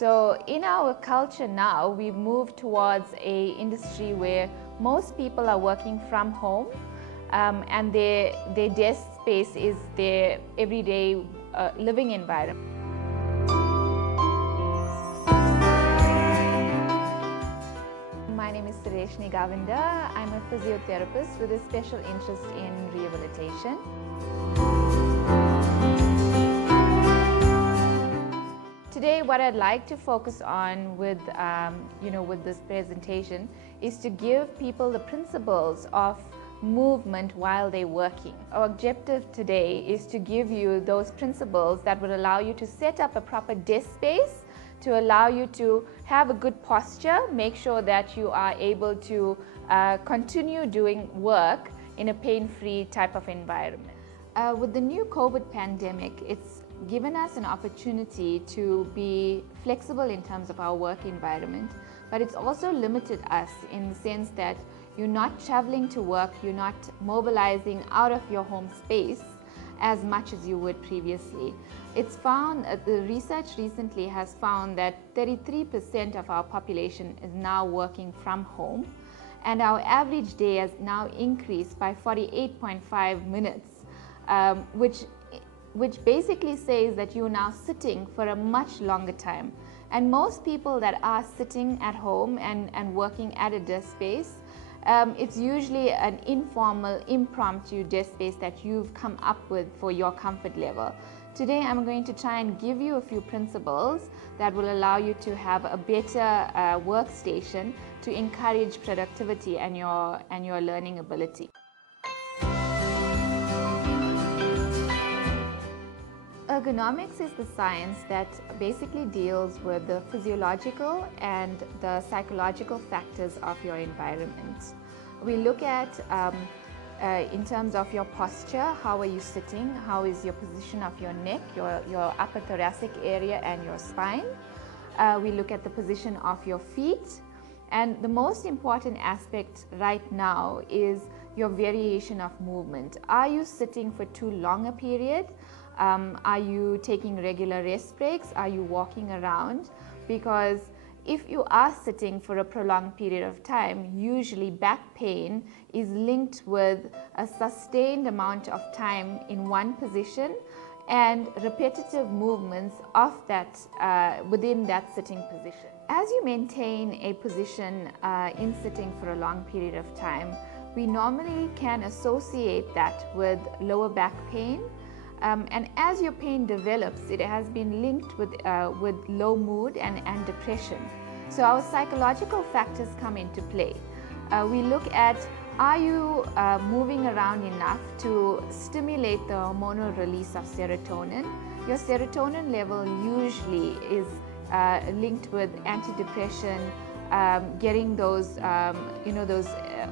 So in our culture now, we've moved towards a industry where most people are working from home, and their desk space is their everyday living environment. My name is Sureshni Gavinda. I'm a physiotherapist with a special interest in rehabilitation. Today, what I'd like to focus on with this presentation is to give people the principles of movement while they're working. Our objective today is to give you those principles that would allow you to set up a proper desk space, to allow you to have a good posture, make sure that you are able to continue doing work in a pain-free type of environment. With the new COVID pandemic, it's given us an opportunity to be flexible in terms of our work environment, but it's also limited us in the sense that you're not traveling to work, you're not mobilizing out of your home space as much as you would previously. It's found, the research recently has found that 33% of our population is now working from home, and our average day has now increased by 48.5 minutes, which basically says that you're now sitting for a much longer time. And most people that are sitting at home and working at a desk space, it's usually an informal, impromptu desk space that you've come up with for your comfort level. Today I'm going to try and give you a few principles that will allow you to have a better workstation to encourage productivity and your learning ability. Ergonomics is the science that basically deals with the physiological and the psychological factors of your environment. We look at, in terms of your posture, how are you sitting, how is your position of your neck, your upper thoracic area and your spine. We look at the position of your feet, and the most important aspect right now is your variation of movement. Are you sitting for too long a period? Are you taking regular rest breaks? Are you walking around? Because if you are sitting for a prolonged period of time, usually back pain is linked with a sustained amount of time in one position and repetitive movements of that within that sitting position. As you maintain a position in sitting for a long period of time, we normally can associate that with lower back pain. And as your pain develops, it has been linked with low mood and depression. So our psychological factors come into play. We look at, are you moving around enough to stimulate the hormonal release of serotonin? Your serotonin level usually is linked with antidepressant, getting those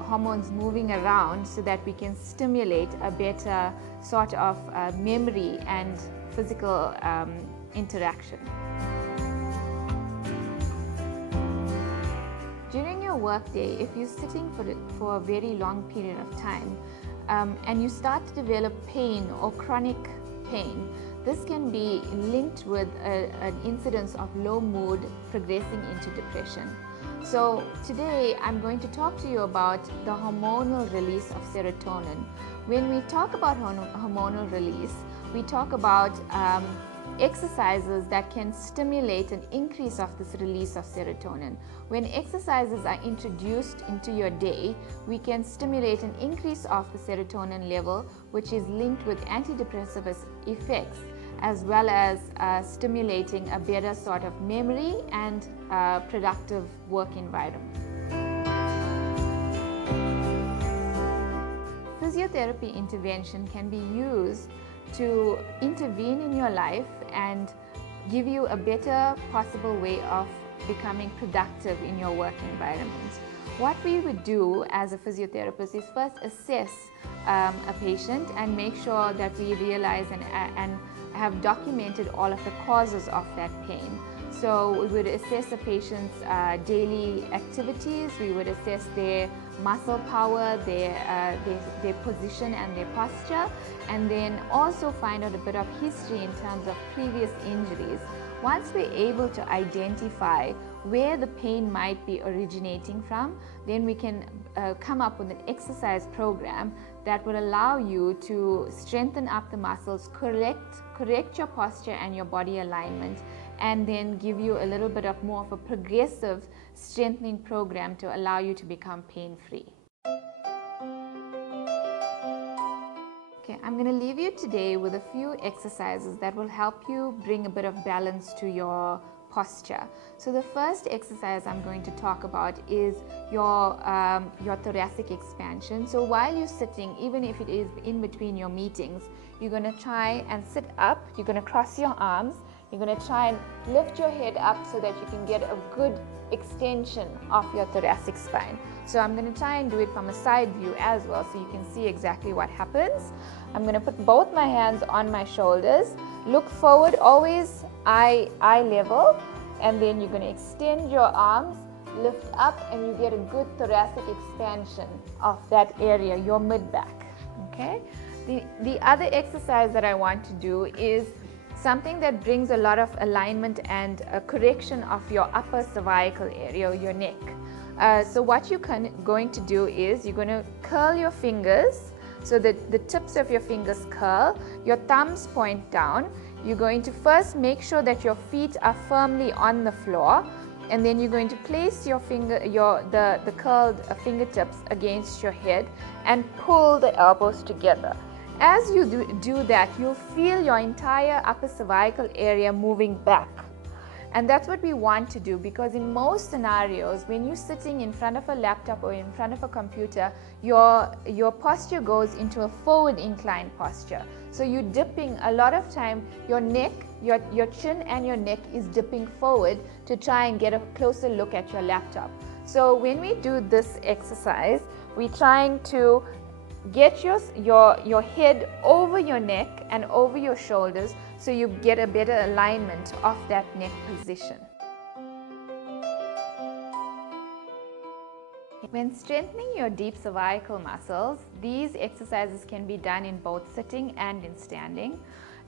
hormones moving around so that we can stimulate a better sort of memory and physical interaction. During your workday, if you're sitting for a very long period of time and you start to develop pain or chronic pain, this can be linked with an incidence of low mood progressing into depression. So today I'm going to talk to you about the hormonal release of serotonin. When we talk about hormonal release, we talk about exercises that can stimulate an increase of this release of serotonin. When exercises are introduced into your day, we can stimulate an increase of the serotonin level, which is linked with antidepressive effects, as well as stimulating a better sort of memory and productive work environment. Physiotherapy intervention can be used to intervene in your life and give you a better possible way of becoming productive in your work environment. What we would do as a physiotherapist is first assess a patient and make sure that we realize and have documented all of the causes of that pain. So we would assess a patient's daily activities, we would assess their muscle power, their position and their posture, and then also find out a bit of history in terms of previous injuries. Once we're able to identify where the pain might be originating from, then we can come up with an exercise program that will allow you to strengthen up the muscles, correct your posture and your body alignment, and then give you a little bit of more of a progressive strengthening program to allow you to become pain-free. Okay, I'm going to leave you today with a few exercises that will help you bring a bit of balance to your posture. So the first exercise I'm going to talk about is your thoracic expansion. So while you're sitting, even if it is in between your meetings, you're going to try and sit up, you're going to cross your arms, you're going to try and lift your head up so that you can get a good extension of your thoracic spine. So I'm going to try and do it from a side view as well so you can see exactly what happens. I'm going to put both my hands on my shoulders, look forward, always eye level, and then you're going to extend your arms, lift up, and you get a good thoracic expansion of that area, your mid-back. Okay? The other exercise that I want to do is something that brings a lot of alignment and a correction of your upper cervical area, your neck. So what you're going to do is you're going to curl your fingers so that the tips of your fingers curl, your thumbs point down. You're going to first make sure that your feet are firmly on the floor, and then you're going to place your the curled fingertips against your head and pull the elbows together. As you do that, you'll feel your entire upper cervical area moving back. And that's what we want to do, because in most scenarios, when you're sitting in front of a laptop or in front of a computer, your posture goes into a forward inclined posture. So you're dipping a lot of time, your neck, your chin and your neck is dipping forward to try and get a closer look at your laptop. So when we do this exercise, we're trying to get your head over your neck and over your shoulders so you get a better alignment of that neck position. When strengthening your deep cervical muscles, these exercises can be done in both sitting and in standing.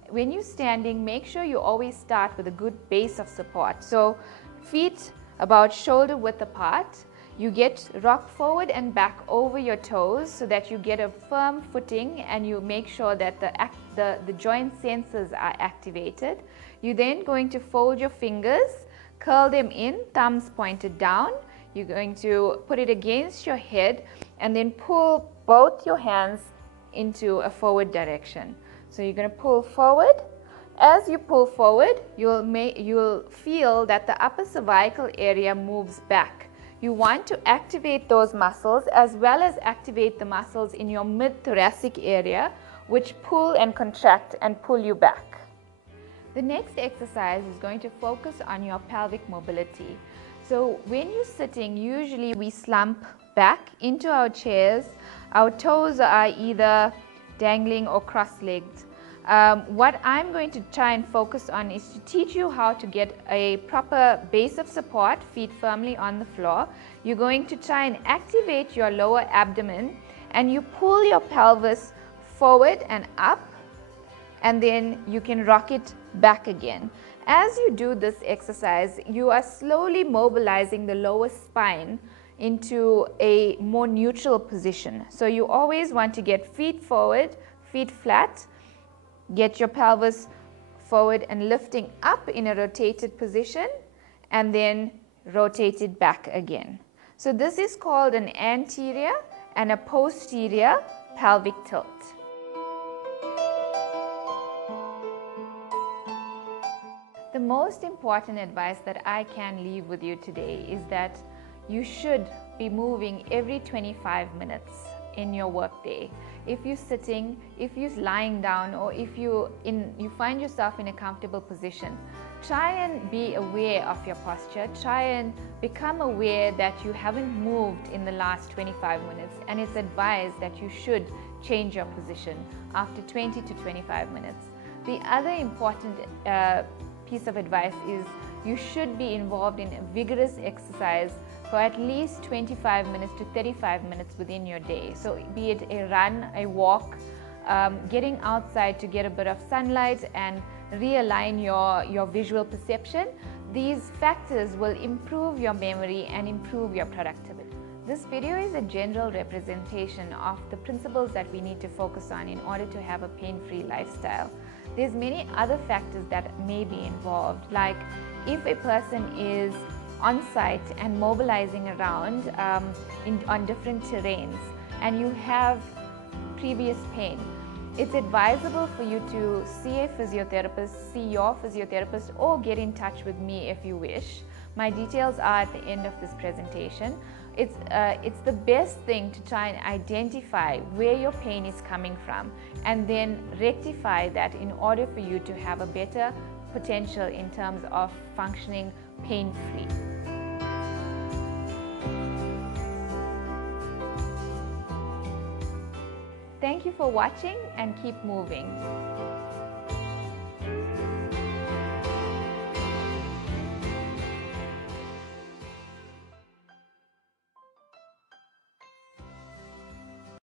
When you're standing, make sure you always start with a good base of support. So feet about shoulder width apart. You get rocked forward and back over your toes so that you get a firm footing and you make sure that the joint sensors are activated. You're then going to fold your fingers, curl them in, thumbs pointed down. You're going to put it against your head and then pull both your hands into a forward direction. So you're going to pull forward. As you pull forward, you'll feel that the upper cervical area moves back. You want to activate those muscles as well as activate the muscles in your mid-thoracic area, which pull and contract and pull you back. The next exercise is going to focus on your pelvic mobility. So when you're sitting, usually we slump back into our chairs. Our toes are either dangling or cross-legged. What I'm going to try and focus on is to teach you how to get a proper base of support, feet firmly on the floor. You're going to try and activate your lower abdomen and you pull your pelvis forward and up, and then you can rock it back again. As you do this exercise, you are slowly mobilizing the lower spine into a more neutral position. So you always want to get feet forward, feet flat. Get your pelvis forward and lifting up in a rotated position and then rotate it back again. So this is called an anterior and a posterior pelvic tilt. The most important advice that I can leave with you today is that you should be moving every 25 minutes in your workday. If you're sitting, if you're lying down, or if you find yourself in a comfortable position, try and be aware of your posture. Try and become aware that you haven't moved in the last 25 minutes, and it's advised that you should change your position after 20 to 25 minutes. The other important piece of advice is you should be involved in a vigorous exercise for at least 25 minutes to 35 minutes within your day. So be it a run, a walk, getting outside to get a bit of sunlight and realign your visual perception, these factors will improve your memory and improve your productivity. This video is a general representation of the principles that we need to focus on in order to have a pain-free lifestyle. There's many other factors that may be involved, like if a person is on site and mobilizing around on different terrains and you have previous pain, it's advisable for you to see a physiotherapist, see your physiotherapist, or get in touch with me if you wish. My details are at the end of this presentation. It's the best thing to try and identify where your pain is coming from and then rectify that in order for you to have a better potential in terms of functioning pain-free. Thank you for watching and keep moving.